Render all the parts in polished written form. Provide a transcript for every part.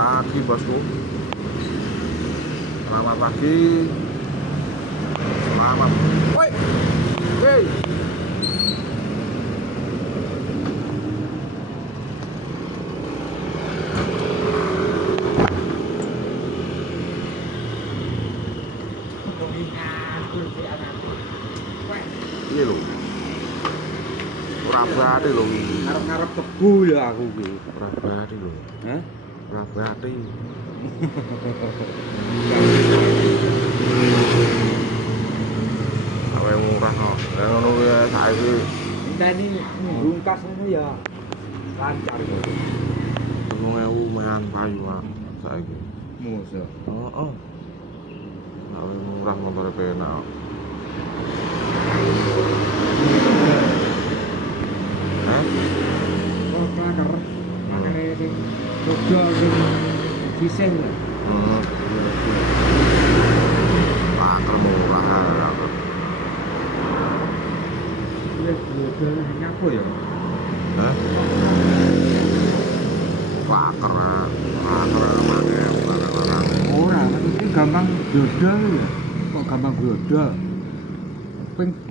pagi bosku. Selamat pagi. Selamat. Woi. Hey. Iya lho. Ora berarti lho. Ngarep-ngarep tebu ya aku ki. Ora berarti lho. Hah? Ora berarti. Awe murah kok. Lah ngono kuwi saiki Enteni bungkas ngono ya lancar kok. 2000 mehan payu Pak saiki. Musuh. Heeh. Awe murah motore penak. Hah? Oh, klaker. Klakere sing dodol sing bising lho. Paker murah aku. Wis dodol nyapo ya. Hah? Paker. Paker mana orang. Ora, maksudnya gampang dodol ya. Kok gampang dodol?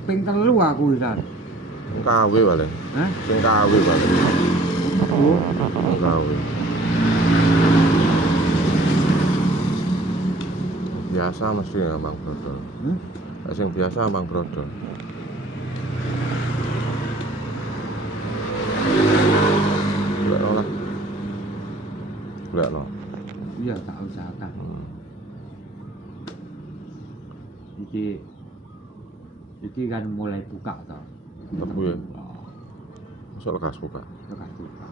Ping telu aku wisan. KW paling. Hah? Sing KW paling. Oh, KW. Biasa mesti ya Mang Brodol. Sing biasa Mang Brodol. Golek lah. Golek no. iya tak usahakan. Iki kan mulai buka toh. Tebu ya. Oh, Masuk lekas buka. lekas buka.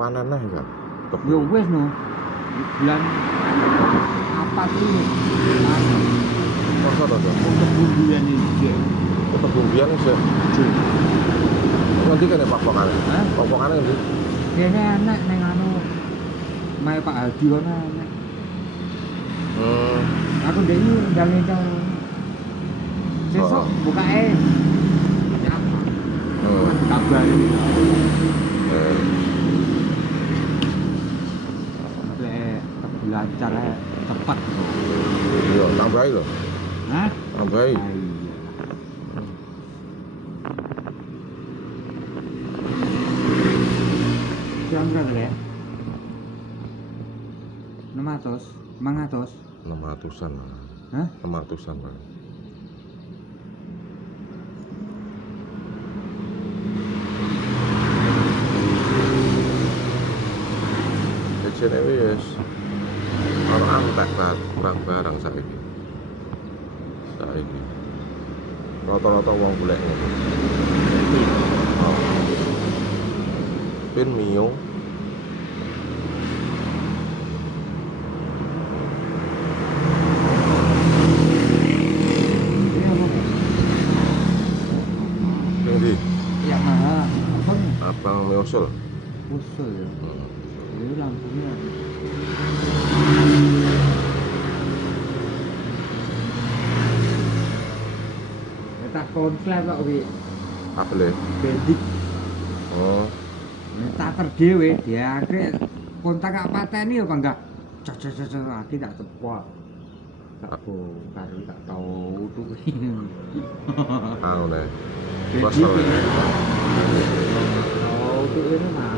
Panen lah kan. Tebu. Yo wis no. Bulan apa sih? Masa to, Dok? Tebu bulan iki. Tebu biyen sih. Nanti kan ya pokokane. Hah? Pokokane ndi? Kene enak ning anu Mae Pak Hadi kono enak. Aku ndekne ndang-ndang. Sesuk bukae. Kabari. Sampai lancar tepat. Iya, tambahi lho. Hah? Tambahi. Iya. Jam berapa ya? 600, 500. 600-an lah. Hah? 600-an lah. Jene wis ana antek barang saiki. Saiki. Rata-rata wong golek ngono. Oh. Pin Mio. Ini apa? Sing ndi? Ya mahal. Abang Miosul. Usul ya. Ini lampunya. Tak konslet kok wi. Apele? Bendik. Oh. Tak dhewe diakhir kontak gak pateni apa enggak? Cocok lagi tak tepo. Tak bongkar tak tau tuh. Anu ne. Bendik. Bosol. Oh, tuh ini mah